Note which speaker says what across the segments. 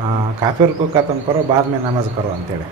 Speaker 1: ಆ ಕಾಫಿರ್ ಕರೋ ಬಾದ್ಮೇ ನಮಾಜ್ ಕರೋ ಅಂತೇಳಿ.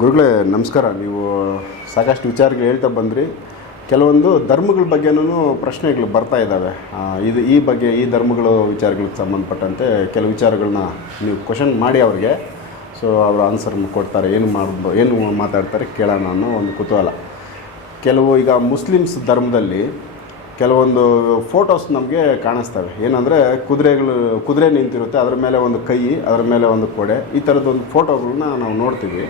Speaker 2: ಗುರುಗಳೇ, ನಮಸ್ಕಾರ. ನೀವು ಸಾಕಷ್ಟು ವಿಚಾರಗಳು ಹೇಳ್ತಾ ಬಂದ್ರಿ. ಕೆಲವೊಂದು ಧರ್ಮಗಳ ಬಗ್ಗೆನೂ ಪ್ರಶ್ನೆಗಳು ಬರ್ತಾ ಇದ್ದಾವೆ. ಇದು ಈ ಬಗ್ಗೆ ಈ ಧರ್ಮಗಳು ವಿಚಾರಗಳಿಗೆ ಸಂಬಂಧಪಟ್ಟಂತೆ ಕೆಲವು ವಿಚಾರಗಳನ್ನ ನೀವು ಕ್ವಶನ್ ಮಾಡಿ ಅವ್ರಿಗೆ. ಸೊ ಅವರು ಆನ್ಸರ್ ಕೊಡ್ತಾರೆ. ಏನು ಮಾಡ್ಬೋ, ಏನು ಮಾತಾಡ್ತಾರೆ ಕೇಳೋಣ ಅನ್ನೋ ಒಂದು ಕುತೂಹಲ. ಕೆಲವು ಈಗ ಮುಸ್ಲಿಮ್ಸ್ ಧರ್ಮದಲ್ಲಿ ಕೆಲವೊಂದು ಫೋಟೋಸ್ ನಮಗೆ ಕಾಣಿಸ್ತವೆ. ಏನಂದರೆ, ಕುದುರೆಗಳು, ಕುದುರೆ ನಿಂತಿರುತ್ತೆ, ಅದರ ಮೇಲೆ ಒಂದು ಕೈ, ಅದರ ಮೇಲೆ ಒಂದು ಕೊಡೆ, ಈ ಥರದ್ದೊಂದು ಫೋಟೋಗಳನ್ನ ನಾವು ನೋಡ್ತೀವಿ.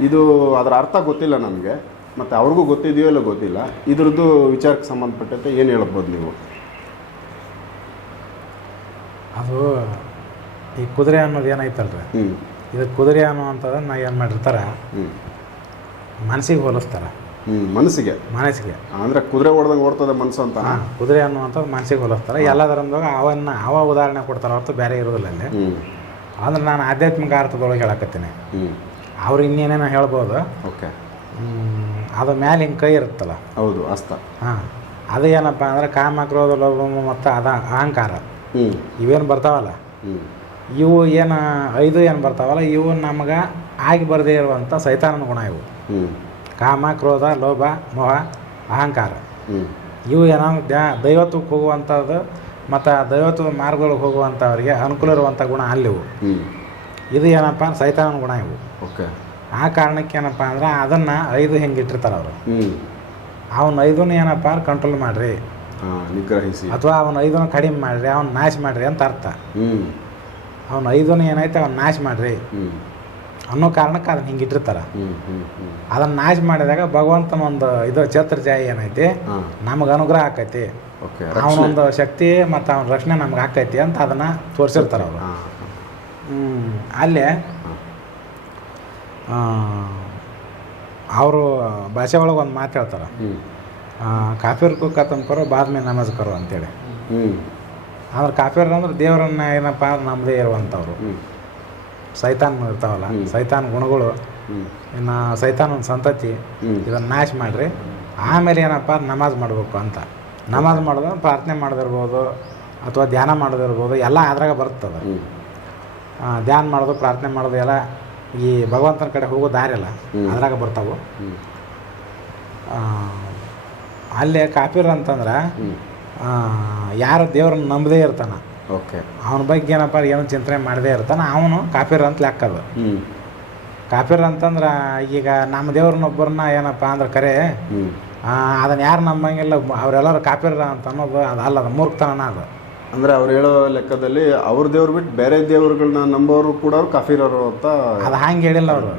Speaker 2: ಇದು ಅದರ ಅರ್ಥ ಗೊತ್ತಿಲ್ಲ ನಮಗೆ ಮತ್ತು ಅವ್ರಿಗೂ ಗೊತ್ತಿದೆಯೋ ಇಲ್ಲ ಗೊತ್ತಿಲ್ಲ. ಇದ್ರದ್ದು ವಿಚಾರಕ್ಕೆ ಸಂಬಂಧಪಟ್ಟಂತೆ ಏನು ಹೇಳ್ಬೋದು ನೀವು?
Speaker 1: ಅದು ಈ ಕುದುರೆ ಅನ್ನೋದು ಏನಾಯ್ತಲ್ರಿ?
Speaker 2: ಹ್ಞೂ
Speaker 1: ಇದು ಕುದುರೆ ಅನ್ನುವಂಥದ್ದನ್ನ ಏನು ಮಾಡಿರ್ತಾರೆ? ಮನಸ್ಸಿಗೆ ಹೋಲಿಸ್ತಾರೆ.
Speaker 2: ಹ್ಞೂ ಮನಸ್ಸಿಗೆ?
Speaker 1: ಮನಸ್ಸಿಗೆ.
Speaker 2: ಅಂದರೆ ಕುದುರೆ ಹೊಡೆದಂಗೆ ಓಡ್ತದೆ ಮನಸ್ಸು ಅಂತ?
Speaker 1: ಹಾಂ ಕುದುರೆ ಅನ್ನುವಂಥದ್ದು ಮನಸ್ಸಿಗೆ ಹೋಲಿಸ್ತಾರೆ. ಎಲ್ಲದರಂದಾಗ ಅವನ್ನ ಅವ ಉದಾಹರಣೆ ಕೊಡ್ತಾರೆ ಹೊರತು ಬೇರೆ ಇರೋದಿಲ್ಲ ಅಲ್ಲಿ.
Speaker 2: ಆದ್ರೆ
Speaker 1: ಅಂದ್ರೆ ನಾನು ಆಧ್ಯಾತ್ಮಿಕ ಅರ್ಥದೊಳಗೆ ಹೇಳಕತ್ತೀನಿ. ಅವ್ರು ಇನ್ನೇನೇನೋ ಹೇಳ್ಬೋದು.
Speaker 2: ಓಕೆ.
Speaker 1: ಅದು ಮ್ಯಾಲೆ ಹಿಂಗೆ ಕೈ ಇರುತ್ತಲ್ಲ.
Speaker 2: ಹೌದು ಅಸ್ತ.
Speaker 1: ಹಾಂ ಅದು ಏನಪ್ಪ ಅಂದ್ರೆ ಕಾಮ ಕ್ರೋಧ ಲೋಭ ಮತ್ತು ಅದ ಅಹಂಕಾರ. ಇವೇನು ಬರ್ತಾವಲ್ಲ? ಇವು ಏನು ಐದು ಏನು ಬರ್ತಾವಲ್ಲ ಇವು ನಮಗೆ ಆಗಿ ಬರದೇ ಇರುವಂಥ ಸೈತಾನನ ಗುಣ ಇವು. ಕಾಮ ಕ್ರೋಧ ಲೋಭ ಮೋಹ ಅಹಂಕಾರ. ಇವು ಏನೋ ದ್ಯಾ ದೈವತ್ವಕ್ಕೆ ಹೋಗುವಂಥದ್ದು ಮತ್ತು ದೈವತ್ವದ ಮಾರ್ಗಗಳಿಗೆ ಹೋಗುವಂಥವ್ರಿಗೆ ಅನುಕೂಲ ಇರುವಂಥ ಗುಣ ಅಲ್ಲಿವು. ಇದು ಏನಪ್ಪ ಸೈತಾನನ ಗುಣ ಇವು.
Speaker 2: ಓಕೆ.
Speaker 1: ಆ ಕಾರಣಕ್ಕೆ ಏನಪ್ಪ ಅಂದ್ರೆ ಅದನ್ನು ಐದು ಹೆಂಗೆ ಇಟ್ಟಿರ್ತಾರೆ ಅವರು ಅವನ ಐದನ್ನ ಏನಪ್ಪ ಕಂಟ್ರೋಲ್ ಮಾಡ್ರಿ.
Speaker 2: ನಿಗ್ರಹಿಸಿ.
Speaker 1: ಅಥವಾ ಅವನ ಐದನ್ನು ಕಡಿಮೆ ಮಾಡ್ರಿ ಅವ್ನ ನಾಶ ಮಾಡ್ರಿ ಅಂತ ಅರ್ಥ. ಅವನ ಐದನ್ನ ಏನೈತೆ ಅವ್ನ ನಾಶ ಮಾಡ್ರಿ. ಅನ್ನೋ ಕಾರಣಕ್ಕೆ ಅದನ್ನ ಹಿಂಗೆ ಇಟ್ಟಿರ್ತಾರೆ ಅದನ್ನ ನಾಶ ಮಾಡಿದಾಗ ಭಗವಂತನ ಒಂದು ಇದು ಛತ್ರಜಾಯಿ ಏನೈತಿ? ನಮಗೆ ಅನುಗ್ರಹ ಆಕೈತಿ.
Speaker 2: ಓಕೆ
Speaker 1: ಅವನೊಂದು ಶಕ್ತಿ ಮತ್ತು ಅವನ ರಕ್ಷಣೆ ನಮ್ಗೆ ಆಕೈತಿ ಅಂತ ಅದನ್ನ ತೋರಿಸಿರ್ತಾರೆ ಅವರು. ಅಲ್ಲೇ ಅವರು ಭಾಷೆ ಒಳಗೆ ಒಂದು ಮಾತು ಹೇಳ್ತಾರೆ.
Speaker 2: ಹ್ಞೂ
Speaker 1: ಕಾಫಿರ್ ಕುಕ್ಕ ತಂಪರು ಕರೋ ಬಾದ್ ಮೇಲೆ ನಮಾಜ್ ಕರು ಅಂತೇಳಿ. ಆದ್ರೆ ಕಾಫಿರ್ ಅಂದ್ರೆ ದೇವರನ್ನ ಏನಪ್ಪ ನಮ್ಮದೇ ಇರುವಂಥವ್ರು ಸೈತಾನ್ ಇರ್ತಾವಲ್ಲ. ಸೈತಾನ್ ಗುಣಗಳು. ಇನ್ನು ಸೈತಾನ್ ಒಂದು ಸಂತತಿ ಇದನ್ನು ನಾಶ ಮಾಡಿರಿ. ಆಮೇಲೆ ಏನಪ್ಪ ನಮಾಜ್ ಮಾಡಬೇಕು ಅಂತ. ನಮಾಜ್ ಮಾಡೋದು ಪ್ರಾರ್ಥನೆ ಮಾಡೋದಿರ್ಬೋದು ಅಥವಾ ಧ್ಯಾನ ಮಾಡೋದಿರ್ಬೋದು ಎಲ್ಲ ಅದ್ರಾಗ ಬರ್ತದೆ. ಧ್ಯಾನ ಮಾಡೋದು ಪ್ರಾರ್ಥನೆ ಮಾಡೋದು ಎಲ್ಲ ಈ ಭಗವಂತನ ಕಡೆ ಹೋಗೋ ದಾರಿ ಅಲ್ಲ.
Speaker 2: ಹ್ಮ್.
Speaker 1: ಅದ್ರಾಗ ಬರ್ತಾವು. ಅಲ್ಲೇ ಕಾಫಿರ್ ಅಂತಂದ್ರೆ ಯಾರು ದೇವ್ರನ್ನ ನಂಬದೇ ಇರ್ತಾನ.
Speaker 2: ಓಕೆ.
Speaker 1: ಅವನ ಬಗ್ಗೆ ಏನಪ್ಪ ಏನು ಚಿಂತನೆ ಮಾಡದೇ ಇರ್ತಾನ. ಅವನು ಕಾಫಿರ್ ಅಂತ ಲೆಕ್ಕದು
Speaker 2: ಅದು.
Speaker 1: ಕಾಫಿರ್ ಅಂತಂದ್ರೆ ಈಗ ನಮ್ಮ ದೇವ್ರನ್ನೊಬ್ಬರನ್ನ ಏನಪ್ಪ ಅಂದ್ರೆ ಕರೆ
Speaker 2: ಅದನ್ನ
Speaker 1: ಅದನ್ನು ಯಾರು ನಂಬಂಗಿಲ್ಲ ಅವರೆಲ್ಲರೂ ಕಾಪಿರ ಅಂತ ಅನ್ನೋದು ಅದು ಅಲ್ಲ ಅದು ಮೂರ್ಖತನ ಅದು.
Speaker 2: ಅಂದರೆ ಅವ್ರು ಹೇಳೋ ಲೆಕ್ಕದಲ್ಲಿ ಅವ್ರ ದೇವ್ರು ಬಿಟ್ಟು ಬೇರೆ ದೇವ್ರುಗಳನ್ನ ನಂಬೋರು ಕೂಡ ಅವ್ರು ಕಫಿರೋರು ಅಂತ
Speaker 1: ಅದು ಹಂಗೆ ಹೇಳಿಲ್ಲ ಅವರು.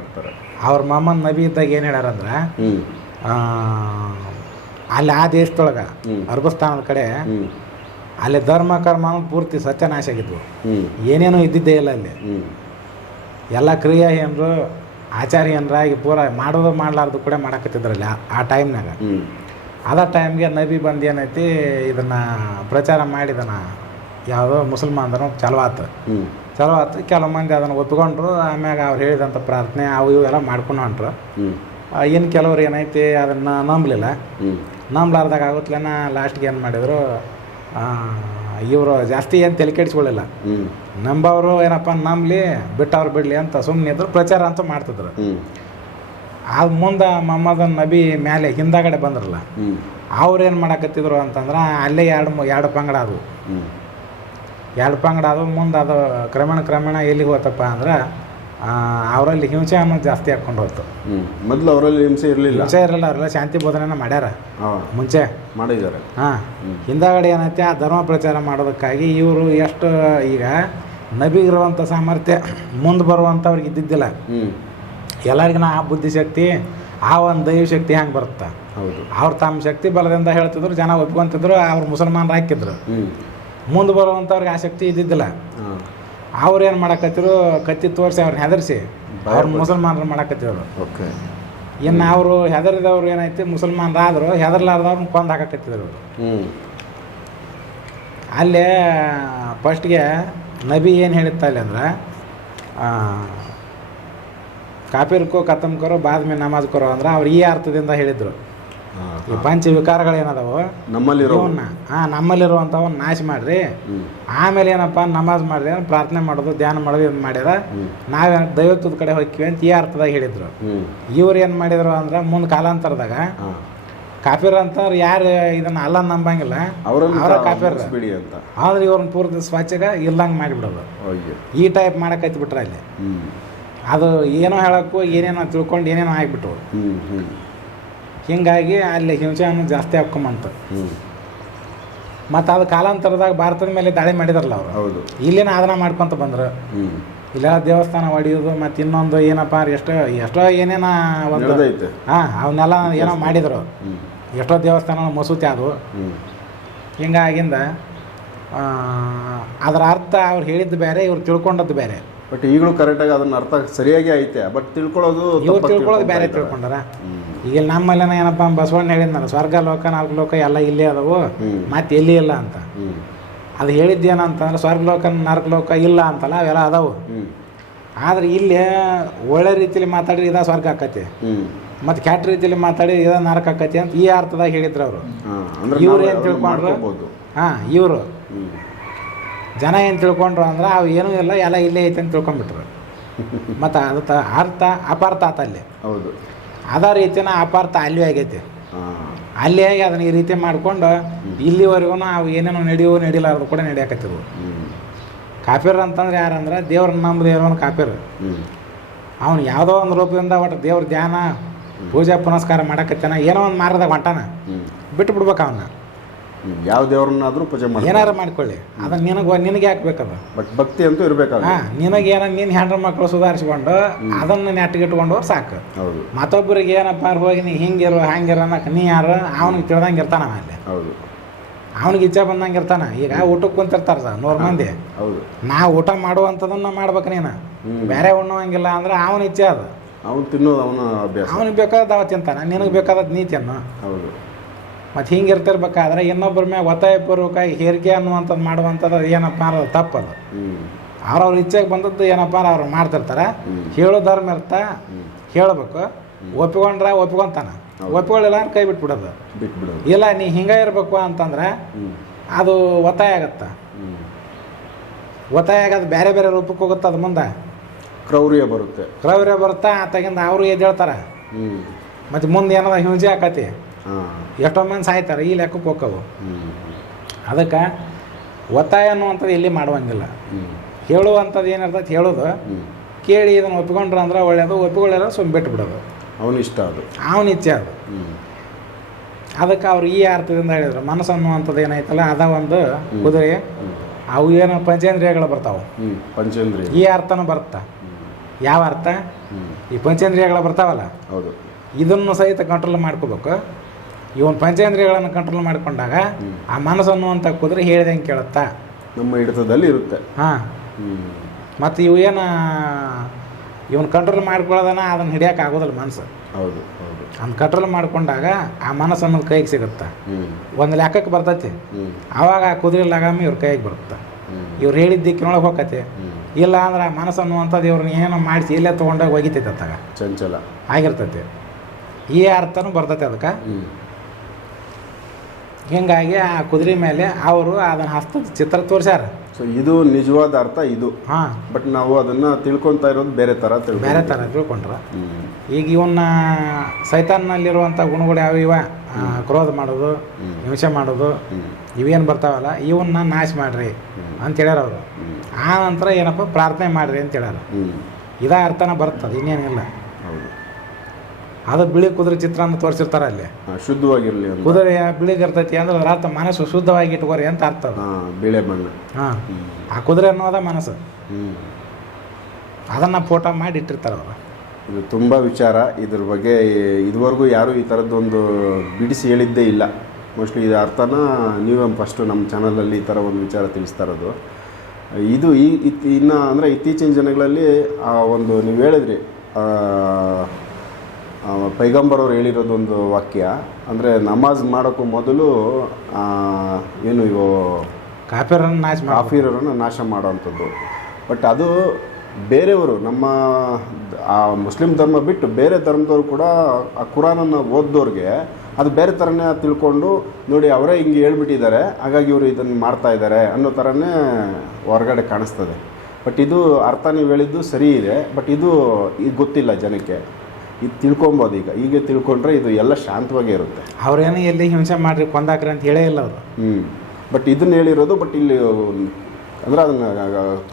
Speaker 1: ಅವ್ರ ಮಾಮನ್ ನಬಿ ಇದ್ದಾಗ ಏನು ಹೇಳ್ಯಾರಂದ್ರೆ ಅಲ್ಲಿ ಆ ದೇಶದೊಳಗೆ. ಅರ್ಬಸ್ತಾನದ ಕಡೆ ಅಲ್ಲಿ ಧರ್ಮ ಕರ್ಮ ಪೂರ್ತಿ ಸತ್ಯನಾಶ ಆಗಿದ್ವು. ಏನೇನೋ ಇದ್ದಿದ್ದೇ ಇಲ್ಲ ಅಲ್ಲಿ. ಎಲ್ಲ ಕ್ರಿಯಾಹೀನರು ಆಚಾರ್ಯನರಾಗಿ ಪೂರ ಮಾಡೋದು ಮಾಡಲಾರ್ದು ಕೂಡ ಮಾಡಕತ್ತಿದ್ರಲ್ಲಿ ಆ- ಟೈಮ್ನಾಗ ಅದ ಟೈಮ್ಗೆ ನಬಿ ಬಂದು ಏನೈತಿ ಇದನ್ನು ಪ್ರಚಾರ ಮಾಡಿದನ ಯಾವುದೋ ಮುಸಲ್ಮಾನ್ದನು ಚಲೋ ಆತು ಚಲೋ ಆತು ಕೆಲವು ಮಂದಿ ಅದನ್ನು ಒಪ್ಕೊಂಡ್ರು ಆಮ್ಯಾಗ ಅವ್ರು ಹೇಳಿದಂಥ ಪ್ರಾರ್ಥನೆ ಅವು ಇವು ಎಲ್ಲ ಮಾಡ್ಕೊಂಡು ಹೊಂಟ್ರು.
Speaker 2: ಏನು
Speaker 1: ಇನ್ನು ಕೆಲವ್ರು ಏನೈತಿ ಅದನ್ನು ನಂಬಲಿಲ್ಲ. ನಂಬಲಾರ್ದಾಗ ಆಗುತ್ತಲೇನ ಲಾಸ್ಟ್ಗೆ ಏನು ಮಾಡಿದ್ರು ಇವರು ಜಾಸ್ತಿ ಏನು ತಲೆ ಕೆಡಿಸ್ಕೊಳ್ಳಿಲ್ಲ ನಂಬವರು ಏನಪ್ಪ ನಂಬಲಿ ಬಿಟ್ಟವ್ರು ಬಿಡಲಿ ಅಂತ ಸುಮ್ಮನೆ ಇದ್ರು ಪ್ರಚಾರ ಅಂತ ಮಾಡ್ತಿದ್ರು. ಅದು ಮುಂದೆ ಮೊಹಮ್ಮದ್ ನಬಿ ಮೇಲೆ ಹಿಂದಗಡೆ ಬಂದ್ರಲ್ಲ ಅವ್ರು ಏನು ಮಾಡಕತ್ತಿದ್ರು ಅಂತಂದ್ರೆ ಅಲ್ಲೇ ಎರಡು ಎರಡು ಪಂಗಡ ಅದು ಎರಡು ಪಂಗಡ ಅದು ಮುಂದೆ ಅದು ಕ್ರಮೇಣ ಕ್ರಮೇಣ ಎಲ್ಲಿಗೆ ಹೋತಪ್ಪ ಅಂದ್ರೆ ಆ, ಅವರಲ್ಲಿ ಹಿಂಸೆ ಅನ್ನೋದು ಜಾಸ್ತಿ ಹಾಕೊಂಡು ಹೋಯ್ತು.
Speaker 2: ಮೊದಲು ಅವರಲ್ಲಿ ಹಿಂಸೆ ಇರಲಿಲ್ಲ.
Speaker 1: ಹಿಂಸೆ ಇರಲಿಲ್ಲ ಅವರೆಲ್ಲ ಶಾಂತಿ ಬೋಧನೆನ ಮಾಡ್ಯಾರ ಮುಂಚೆ.
Speaker 2: ಮಾಡಿದ್ದಾರೆ.
Speaker 1: ಹಾಂ. ಹಿಂದಾಗಡೆ ಏನೈತೆ ಆ ಧರ್ಮ ಪ್ರಚಾರ ಮಾಡೋದಕ್ಕಾಗಿ ಇವರು ಎಷ್ಟು ಈಗ ನಬಿಗಿರುವಂಥ ಸಾಮರ್ಥ್ಯ ಮುಂದೆ ಬರುವಂಥವ್ರಿಗೆ ಇದ್ದಿದ್ದಿಲ್ಲ.
Speaker 2: ಹ್ಞೂ
Speaker 1: ಎಲ್ಲರಿಗಿನ ಆ ಬುದ್ಧಿಶಕ್ತಿ ಆ ಒಂದು ದೈವ ಶಕ್ತಿ ಹೆಂಗೆ ಬರುತ್ತೆ?
Speaker 2: ಹೌದು.
Speaker 1: ಅವ್ರು ತಮ್ಮ ಶಕ್ತಿ ಬಲದಿಂದ ಹೇಳ್ತಿದ್ರು ಜನ ಒಪ್ಕೊಂತಿದ್ರು ಅವ್ರು ಮುಸಲ್ಮಾನರು ಹಾಕಿದ್ರು. ಮುಂದೆ ಬರುವಂಥವ್ರಿಗೆ ಆ ಶಕ್ತಿ ಇದ್ದಿದ್ದಿಲ್ಲ. ಅವ್ರು ಏನು ಮಾಡಕತ್ತಿರು ಕತ್ತಿ ತೋರಿಸಿ ಅವ್ರನ್ನ ಹೆದರಿಸಿ ಅವ್ರು ಮುಸಲ್ಮಾನರು ಮಾಡಕತ್ತಿದ್ರು
Speaker 2: ಓಕೆ.
Speaker 1: ಇನ್ನು ಅವರು ಹೆದರಿದವ್ರು ಏನೈತಿ ಮುಸಲ್ಮಾನರಾದ್ರು ಹೆದರ್ಲಾರ್ದವ್ರನ್ನ ಕೊಂದು ಹಾಕಕತ್ತಿದ್ರು
Speaker 2: ಅವರು.
Speaker 1: ಅಲ್ಲೇ ಫಸ್ಟ್ಗೆ ನಬಿ ಏನು ಹೇಳಿತ್ತ ಅಲ್ಲಿ ಅಂದ್ರೆ ಕಾಪಿರ್ಕೋ ಕತಮ್ ಕರೋ ಬಾದ್ ಮೇಲೆ ನಮಾಜ್ ಕರೋ ಅಂದ್ರೆ ಅವ್ರು ಈ ಅರ್ಥದಿಂದ ಹೇಳಿದ್ರು. ಈ ಪಂಚ ವಿಕಾರಗಳೇನದಾವು
Speaker 2: ನಮ್ಮಲ್ಲಿರೋ
Speaker 1: ಹಾ ನಮ್ಮಲ್ಲಿರುವಂಥವನ್ನ ನಾಶ ಮಾಡ್ರಿ. ಆಮೇಲೆ ಏನಪ್ಪ ನಮಾಜ್ ಮಾಡ್ರಿ ಅಂದ್ರೆ ಪ್ರಾರ್ಥನೆ ಮಾಡೋದು ಧ್ಯಾನ ಮಾಡೋದು ಇದು ಮಾಡ್ಯಾರ. ನಾವೇ ದೈವತ್ವದ ಕಡೆ ಹೋಗ್ತೀವಿ ಅಂತ ಈ ಅರ್ಥದಾಗ ಹೇಳಿದ್ರು. ಇವ್ರು ಏನು ಮಾಡಿದ್ರು ಅಂದ್ರೆ ಮುಂದೆ ಕಾಲಾಂತರದಾಗ ಕಾಫಿರ್ ಅಂತವ್ರು ಯಾರು ಇದನ್ನ ಅಲ್ಲ ನಂಬಂಗಿಲ್ಲ. ಅವರ
Speaker 2: ಅಂತ.
Speaker 1: ಆದ್ರೆ ಇವ್ರನ್ನ ಪೂರ್ತಿ ಸ್ವಚ್ಛಗ ಇಲ್ಲಂಗೆ ಮಾಡಿಬಿಡೋದು. ಈ ಟೈಪ್ ಮಾಡಕತ್ತಿ ಬಿಟ್ರೆ ಅಲ್ಲಿ. ಅದು ಏನೋ ಹೇಳೋಕ್ಕೂ ಏನೇನೋ ತಿಳ್ಕೊಂಡು ಏನೇನೋ
Speaker 2: ಆಗಿಬಿಟ್ರು
Speaker 1: ಹಿಂಗಾಗಿ ಅಲ್ಲಿ ಹಿಂಸೆ ಅನ್ನೋದು ಜಾಸ್ತಿ ಹಾಕ್ಕೊಂಬಂತು.
Speaker 2: ಹ್ಞೂ
Speaker 1: ಮತ್ತು ಅದು ಕಾಲಾಂತರದಾಗ ಭಾರತದ ಮೇಲೆ ದಾಳಿ ಮಾಡಿದಾರಲ್ಲ ಅವರು.
Speaker 2: ಹೌದು.
Speaker 1: ಇಲ್ಲಿನ ಅದನ್ನ ಮಾಡ್ಕೊತ ಬಂದ್ರು. ಇಲ್ಲ ದೇವಸ್ಥಾನ ಹೊಡಿಯೋದು ಮತ್ತು ಇನ್ನೊಂದು ಏನಪ್ಪ ಎಷ್ಟೋ ಎಷ್ಟೋ ಏನೇನೋ ಒಂದು ಹಾಂ ಅವನ್ನೆಲ್ಲ ಏನೋ ಮಾಡಿದರು. ಎಷ್ಟೋ ದೇವಸ್ಥಾನ ಮಸೂತಿ ಅದು ಹಿಂಗಾಗಿಂದ ಅದರ ಅರ್ಥ ಅವ್ರು ಹೇಳಿದ್ದು ಬೇರೆ ಇವ್ರು ತಿಳ್ಕೊಂಡದ್ದು ಬೇರೆ.
Speaker 2: ಬಟ್ ಈಗಲೂ ಕರೆಕ್ಟಾಗಿ ಅದನ್ನ ಅರ್ಥ ಸರಿಯಾಗಿ ಐತೆ. ಬಟ್ ತಿಳ್ಕೊಳ್ಳೋದು
Speaker 1: ಇವ್ರು
Speaker 2: ತಪ್ಪಾಗಿ
Speaker 1: ತಿಳ್ಕೊಳ್ಳೋದು ಬೇರೆ. ತಿಳ್ಕೊಂಡಾರ. ಈಗ ನಮ್ಮಲ್ಲೇನ ಏನಪ್ಪ ಬಸವಣ್ಣ ಹೇಳಿದ್ನಲ್ಲ ಸ್ವರ್ಗ ಲೋಕ ನಾಲ್ಕು ಲೋಕ ಎಲ್ಲ ಇಲ್ಲೇ ಅದಾವು.
Speaker 2: ಹ್ಮ್.
Speaker 1: ಮತ್ತೆ ಎಲ್ಲಿ ಇಲ್ಲ ಅಂತ.
Speaker 2: ಅದು
Speaker 1: ಅದು ಹೇಳಿದ್ದೇನಂತಂದ್ರೆ ಸ್ವರ್ಗ ಲೋಕ ನಾಲ್ಕು ಲೋಕ ಇಲ್ಲ ಅಂತಲ್ಲ ಅವೆಲ್ಲ ಅದಾವು.
Speaker 2: ಹ್ಮ್.
Speaker 1: ಆದ್ರೆ ಇಲ್ಲಿ ಒಳ್ಳೆ ರೀತಿಯಲ್ಲಿ ಮಾತಾಡಿ ಇದ ಸ್ವರ್ಗ ಆಕತಿ.
Speaker 2: ಮತ್ತೆ
Speaker 1: ಮತ್ತು ಕೆಟ್ಟ ರೀತಿಯಲ್ಲಿ ಮಾತಾಡಿ ಇದ ನರಕ ಆಕತಿ ಅಂತ ಈ ಅರ್ಥದಾಗ ಹೇಳಿದ್ರು ಅವರು.
Speaker 2: ಹಾ, ಅಂದ್ರೆ
Speaker 1: ಇವ್ರು
Speaker 2: ನಾವು
Speaker 1: ಏನು
Speaker 2: ಅದನ್ನ
Speaker 1: ತಿಳ್ಕೊಂಡ್ರು?
Speaker 2: ಮಾಡ್ಕೋಬೋದು.
Speaker 1: ಹಾಂ ಇವರು.
Speaker 2: ಹ್ಮ್.
Speaker 1: ಜನ ಏನು ತಿಳ್ಕೊಂಡ್ರು ಅಂದ್ರೆ ಅವು ಏನೂ ಇಲ್ಲ ಎಲ್ಲ ಇಲ್ಲೇ ಐತೆ ಅಂತ ತಿಳ್ಕೊಂಡ್ಬಿಟ್ರು. ಮತ್ತು ಅದು ತ ಅರ್ಥ ಅಪಾರ್ಥ ಆತ ಅಲ್ಲಿ.
Speaker 2: ಹೌದು.
Speaker 1: ಅದೇ ರೀತಿನ ಅಪಾರ್ಥ ಅಲ್ಲಿ ಆಗೈತಿ. ಅಲ್ಲಿ ಆಗಿ ಅದನ್ನ ಈ ರೀತಿ ಮಾಡ್ಕೊಂಡು ಇಲ್ಲಿವರೆಗೂ ಅವು ಏನೇನೋ ನಡೆಯುವ ನಡಿಲಾರ್ದು ಕೂಡ ನಡೆಯಕತ್ತಿದ್ವು. ಕಾಫಿರ್ ಅಂತಂದ್ರೆ ಯಾರಂದ್ರೆ ದೇವ್ರನ್ನ ನಂಬುದು ಏನೋ ಒಂದು ಕಾಪೀರ್
Speaker 2: ಹ್ಮ್.
Speaker 1: ಅವ್ನು ಯಾವುದೋ ಒಂದು ರೂಪದಿಂದ ಒಟ್ಟು ದೇವ್ರ ಧ್ಯಾನ ಪೂಜೆ ಪುನಸ್ಕಾರ ಮಾಡಕತ್ತಾನ ಏನೋ ಒಂದು ಮಾರ್ಗದಾಗ ಹೊಂಟಾನ. ಬಿಟ್ಟು ಬಿಡ್ಬೇಕು ಅವನ್ನ.
Speaker 2: ಯಾವ ದೇವ್ರನ್ನಾದ್ರೂ ಪೂಜೆ ಮಾಡಿ
Speaker 1: ಏನಾರು ಮಾಡ್ಕೊಳ್ಳಿ. ಅದನ್ನ ನಿನಗೆ ನಿನಗೆ ಹಾಕ್ಬೇಕದ
Speaker 2: ಬಟ್ ಭಕ್ತಿ ಅಂತೂ ಇರ್ಬೇಕಾಗ
Speaker 1: ಹಾಂ ನಿನಗೆ ಏನ ನಿನ್ನ ಹೆಂಡ್ರ ಮಕ್ಕಳು ಸುಧಾರಿಸ್ಕೊಂಡು ಅದನ್ನು ನೆಟ್ಟಿಗಿಟ್ಕೊಂಡು ಸಾಕು.
Speaker 2: ಹೌದು.
Speaker 1: ಮತ್ತೊಬ್ಬರಿಗೆ ಏನಪ್ಪ ಹೋಗಿ ನೀ ಹಿಂಗಿರು ಹಂಗಿರು ಅನ್ನಕ್ಕೆ ನೀ ಯಾರು ಅವನಿಗೆ ತಿಳ್ದಂಗೆ ಇರ್ತಾನ ಅಲ್ಲಿ.
Speaker 2: ಹೌದು.
Speaker 1: ಅವನಿಗೆ ಇಚ್ಛೆ ಬಂದಂಗೆ ಇರ್ತಾನ. ಈಗ ಊಟಕ್ಕೆ ಕುಂತಿರ್ತಾರ ಸರ್ ನೂರು ಮಂದಿ.
Speaker 2: ಹೌದು.
Speaker 1: ನಾ ಊಟ ಮಾಡುವಂಥದನ್ನ ಮಾಡ್ಬೇಕು ನೀನು. ಬೇರೆ ಉಣ್ಣುವಂಗಿಲ್ಲ ಅಂದ್ರೆ ಅವನ ಇಚ್ಛೆ ಅದು.
Speaker 2: ಅವ್ನು ತಿನ್ನೋದು ಅವನ ಅಭ್ಯಾಸ.
Speaker 1: ಅವನಿಗೆ ಬೇಕಾದ ಅವ ತಿಂತಾನ ನಿನಗೆ ಬೇಕಾದದ್ದು ನೀ ತಿನ್ನ.
Speaker 2: ಹೌದು.
Speaker 1: ಮತ್ತು ಹಿಂಗೆ ಇರ್ತಿರ್ಬೇಕಾದ್ರೆ ಇನ್ನೊಬ್ಬರ ಮ್ಯಾಗ ಒತ್ತಾಯಪೂರ್ವಕವಾಗಿ ಹೇರಿಕೆ ಅನ್ನುವಂಥದ್ದು ಮಾಡುವಂಥದ್ದು ಏನಪ್ಪ ಅಂದ್ರೆ ತಪ್ಪದು.
Speaker 2: ಹ್ಮ್.
Speaker 1: ಅವ್ರ ಇಚ್ಛೆಗೆ ಬಂದದ್ದು ಏನಪ್ಪ ಅಂದ್ರೆ ಅವ್ರು ಮಾಡ್ತಿರ್ತಾರೆ. ಹೇಳೋ ಧರ್ಮ ಇರ್ತ ಹೇಳಬೇಕು. ಒಪ್ಕೊಂಡ್ರೆ ಒಪ್ಕೊಂತಾನ. ಒಪ್ಕೊಳ್ಳಿಲ್ಲ ಅಂದ್ರೆ ಕೈ ಬಿಟ್ಬಿಡೋದು. ಇಲ್ಲ ನೀ ಹಿಂಗೆ ಇರಬೇಕು ಅಂತಂದ್ರೆ ಅದು ಒತ್ತಾಯ ಆಗತ್ತೆ. ಒತ್ತಾಯ ಆಗೋದು ಬೇರೆ ಬೇರೆ ರೂಪಕ್ಕೆ ಹೋಗುತ್ತೆ ಅದು ಮುಂದೆ.
Speaker 2: ಕ್ರೌರ್ಯ ಬರುತ್ತೆ.
Speaker 1: ಕ್ರೌರ್ಯ ಬರುತ್ತಾ ಆತಾಗಿಂದ ಅವರು ಎದ್ದೇಳ್ತಾರೆ. ಮತ್ತು ಮುಂದೆ ಏನದ ಹಿಂಜೆ ಆಕತಿ. ಎಷ್ಟೋ ಮಂದಿ ಸಾಯ್ತಾರೆ ಈ ಲೆಕ್ಕಕ್ಕೆ ಹೋಕ್ಕವು.
Speaker 2: ಹ್ಮ್
Speaker 1: ಅದಕ್ಕೆ ಒತ್ತಾಯ ಅನ್ನುವಂಥದ್ದು ಎಲ್ಲಿ ಮಾಡುವಂಗಿಲ್ಲ. ಹೇಳುವಂಥದ್ದು ಏನಿರ್ತೈತೆ ಹೇಳೋದು ಕೇಳಿ ಇದನ್ನು ಒಪ್ಕೊಂಡ್ರೆ ಅಂದ್ರೆ ಒಳ್ಳೆಯದು ಒಪ್ಪಿಕೊಳ್ಳಾರ ಸುಮ್ಮನೆ ಬಿಟ್ಟು ಬಿಡೋದು
Speaker 2: ಅವನ ಇಷ್ಟ ಅದು.
Speaker 1: ಅವನ ಇಚ್ಛೆ ಅದು. ಅದಕ್ಕೆ ಅವ್ರು ಈ ಅರ್ಥದಿಂದ ಹೇಳಿದ್ರು ಮನಸ್ಸು ಅನ್ನುವಂಥದ್ದು ಏನೈತಲ್ಲ ಅದ ಒಂದು ಕುದುರೆ. ಅವು ಏನು ಪಂಚೇಂದ್ರಿಯಗಳು ಬರ್ತಾವೆ.
Speaker 2: ಪಂಚೇಂದ್ರಿಯ.
Speaker 1: ಈ ಅರ್ಥನೂ ಬರುತ್ತಾ. ಯಾವ ಅರ್ಥ? ಈ ಪಂಚೇಂದ್ರಿಯಗಳು ಬರ್ತಾವಲ್ಲ.
Speaker 2: ಹೌದು.
Speaker 1: ಇದನ್ನು ಸಹಿತ ಕಂಟ್ರೋಲ್ ಮಾಡ್ಕೋಬೇಕು. ಇವನ್ ಪಂಚೇಂದ್ರಿಯಗಳನ್ನು ಕಂಟ್ರೋಲ್ ಮಾಡ್ಕೊಂಡಾಗ ಆ ಮನಸ್ಸು ಅನ್ನುವಂಥ ಕುದುರೆ ಹೇಳಿದಂಗೆ ಕೇಳುತ್ತಾ?
Speaker 2: ನಮ್ಮ ಹಿಡಿತದಲ್ಲಿ ಇರುತ್ತೆ.
Speaker 1: ಹಾಂ. ಮತ್ತು ಇವು ಏನು ಇವನ್ ಕಂಟ್ರೋಲ್ ಮಾಡ್ಕೊಳ್ಳೋದನ್ನ ಅದನ್ನು ಹಿಡಿಯೋಕೆ ಆಗೋದಿಲ್ಲ ಮನಸ್ಸು.
Speaker 2: ಹೌದು ಹೌದು.
Speaker 1: ಅದನ್ನ ಕಂಟ್ರೋಲ್ ಮಾಡ್ಕೊಂಡಾಗ ಆ ಮನಸ್ಸು ಅನ್ನೋದು ಕೈಗೆ ಸಿಗುತ್ತೆ? ಒಂದು ಲೆಕ್ಕಕ್ಕೆ ಬರ್ತೈತಿ. ಆವಾಗ ಆ ಕುದುರೆ ಲಗಾಮಿ ಇವ್ರ ಕೈಗೆ ಬರುತ್ತೆ? ಇವ್ರು ಹೇಳಿದ ದಿಕ್ಕಿನೊಳಗೆ ಹೋಗತ್ತೆ ಇಲ್ಲ ಅಂದ್ರೆ ಆ ಮನಸ್ಸು ಅನ್ನುವಂಥದ್ದು ಇವ್ರನ್ನ ಏನೋ ಮಾಡಿಸಿ ಇಲ್ಲೇ ತೊಗೊಂಡಾಗ ಒಗಿತೈತೆ ಅತ್ತಾಗ.
Speaker 2: ಚಂಚಲ.
Speaker 1: ಆಗಿರ್ತೈತಿ. ಈ ಅರ್ಥನೂ ಬರ್ತೈತೆ ಅದಕ್ಕೆ. ಹಿಂಗಾಗಿ ಆ ಕುದುರೆ ಮೇಲೆ ಅವರು ಅದನ್ನ ಹಸ್ತದ ಚಿತ್ರ ತೋರಿಸ್ಯಾರ.
Speaker 2: ಸೊ ಇದು ನಿಜವಾದ ಅರ್ಥ ಇದು.
Speaker 1: ಹಾಂ.
Speaker 2: ಬಟ್ ನಾವು ಅದನ್ನು ತಿಳ್ಕೊತಾ ಇರೋದು ಬೇರೆ ಥರ ತಿಳ್ಕೊ
Speaker 1: ಬೇರೆ ಥರ ತಿಳ್ಕೊಂಡ್ರ. ಈಗ ಇವನ್ನ ಸೈತಾನ್ನಲ್ಲಿರುವಂಥ ಗುಣಗಳು ಯಾವ ಇವ? ಕ್ರೋಧ ಮಾಡೋದು. ಹಿಂಸೆ ಮಾಡೋದು. ಇವೇನು ಬರ್ತಾವಲ್ಲ ಇವನ್ನ ನಾಶ ಮಾಡ್ರಿ ಅಂತ ಹೇಳ್ಯಾರ ಅವರು. ಆ ನಂತರ ಏನಪ್ಪ? ಪ್ರಾರ್ಥನೆ ಮಾಡ್ರಿ ಅಂತ ಹೇಳ್ಯಾರ. ಇದ ಅರ್ಥನ ಬರ್ತದೆ ಇನ್ನೇನಿಲ್ಲ.
Speaker 2: ಹೌದು.
Speaker 1: ಅದು ಬಿಳಿ ಕುದುರೆ ಚಿತ್ರಾನ್ನ ತೋರಿಸಿರ್ತಾರ ಅಲ್ಲಿ.
Speaker 2: ಶುದ್ಧವಾಗಿರಲಿ
Speaker 1: ಕುದುರೆ ಬಿಳಿ ಇರ್ತೈತಿ ಅಂದ್ರೆ ರಾತ ಅರ್ಥ ಮನಸ್ಸು ಶುದ್ಧವಾಗಿ ಇಟ್ಕೋರಿ ಅಂತ ಅರ್ಥ
Speaker 2: ಬಿಳೆ ಬಣ್ಣ.
Speaker 1: ಹಾಂ. ಆ ಕುದುರೆ ಅನ್ನೋದ ಮನಸ್ಸು. ಅದನ್ನು ಫೋಟೋ ಮಾಡಿ ಇಟ್ಟಿರ್ತಾರೆ ಅವರು.
Speaker 2: ಇದು ತುಂಬ ವಿಚಾರ. ಇದ್ರ ಬಗ್ಗೆ ಇದುವರೆಗೂ ಯಾರು ಈ ಥರದ್ದೊಂದು ಬಿಡಿಸಿ ಹೇಳಿದ್ದೇ ಇಲ್ಲ. ಮೋಸ್ಟ್ಲಿ ಇದು ಅರ್ಥನ ನೀವೇ ಫಸ್ಟು ನಮ್ಮ ಚಾನಲಲ್ಲಿ ಈ ಥರ ಒಂದು ವಿಚಾರ ತಿಳಿಸ್ತಾ ಇರೋದು ಇದು ಈ ಇನ್ನು ಅಂದರೆ ಇತ್ತೀಚಿನ ಜನಗಳಲ್ಲಿ ಆ ಒಂದು ನೀವು ಹೇಳಿದ್ರಿ ಪೈಗಂಬರ್ ಅವ್ರು ಹೇಳಿರೋದೊಂದು ವಾಕ್ಯ. ಅಂದರೆ ನಮಾಜ್ ಮಾಡೋಕ್ಕೂ ಮೊದಲು ಏನು ಇವು
Speaker 1: ಕಾಫಿರನ್ನು ನಾಶ
Speaker 2: ಕಾಫಿರನ್ನು ನಾಶ ಮಾಡೋವಂಥದ್ದು. ಬಟ್ ಅದು ಬೇರೆಯವರು ನಮ್ಮ ಆ ಮುಸ್ಲಿಂ ಧರ್ಮ ಬಿಟ್ಟು ಬೇರೆ ಧರ್ಮದವರು ಕೂಡ ಆ ಕುರಾನನ್ನು ಓದ್ದವ್ರಿಗೆ ಅದು ಬೇರೆ ಥರನೇ ತಿಳ್ಕೊಂಡು ನೋಡಿ ಅವರೇ ಹಿಂಗೆ ಹೇಳ್ಬಿಟ್ಟಿದ್ದಾರೆ ಹಾಗಾಗಿ ಇವರು ಇದನ್ನು ಮಾಡ್ತಾ ಇದ್ದಾರೆ ಅನ್ನೋ ಥರನೇ ಹೊರಗಡೆ ಕಾಣಿಸ್ತದೆ. ಬಟ್ ಇದು ಅರ್ಥ ನೀವು ಹೇಳಿದ್ದು ಸರಿ ಇದೆ ಬಟ್ ಇದು ಇದು ಗೊತ್ತಿಲ್ಲ ಜನಕ್ಕೆ. ಇದು ತಿಳ್ಕೊಬೋದು ಈಗ. ಈಗ ತಿಳ್ಕೊಂಡ್ರೆ ಇದು ಎಲ್ಲ ಶಾಂತವಾಗಿ ಇರುತ್ತೆ.
Speaker 1: ಅವ್ರೇನು ಎಲ್ಲಿ ಹಿಂಸೆ ಮಾಡ್ರಿ ಕೊಂದಾಕ್ರಿ ಅಂತ ಹೇಳೇ ಇಲ್ಲ ಅವರು.
Speaker 2: ಹ್ಞೂ ಬಟ್ ಇದನ್ನ ಹೇಳಿರೋದು ಬಟ್ ಇಲ್ಲಿ ಅಂದ್ರೆ ಅದನ್ನ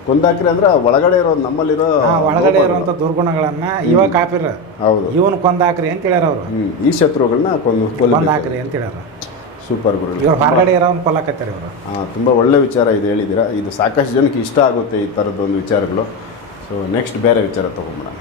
Speaker 2: ಕೊಂದಾಕ್ರಿ ಅಂದ್ರೆ ಒಳಗಡೆ ಇರೋ ನಮ್ಮಲ್ಲಿರೋ
Speaker 1: ಒಳಗಡೆ ಇರುವಂತ ದುರ್ಗುಣಗಳನ್ನ ಇವ ಕಾಪಿರ
Speaker 2: ಹೌದು.
Speaker 1: ಇವನು ಕೊಂದಾಕ್ರಿ ಅಂತ ಹೇಳ್ಯಾರ ಅವರು.
Speaker 2: ಈ ಶತ್ರುಗಳನ್ನ ಕೊಂದು
Speaker 1: ಕೊಂದಾಕ್ರಿ ಅಂತ ಹೇಳ್ಯಾರ.
Speaker 2: ಸೂಪರ್ ಗುರು
Speaker 1: ಇವ್ರು ಹೊರಗಡೆ ಇರೋನ್ ಕೊಲ್ಲಕತ್ತಾರೆ ಇವರು.
Speaker 2: ಹಾಂ ತುಂಬ ಒಳ್ಳೆ ವಿಚಾರ ಇದು ಹೇಳಿದ್ದೀರಾ. ಇದು ಸಾಕಷ್ಟು ಜನಕ್ಕೆ ಇಷ್ಟ ಆಗುತ್ತೆ ಈ ಥರದ್ದೊಂದು ವಿಚಾರಗಳು. ಸೊ ನೆಕ್ಸ್ಟ್ ಬೇರೆ ವಿಚಾರ ತೊಗೊಂಬಿಡೋಣ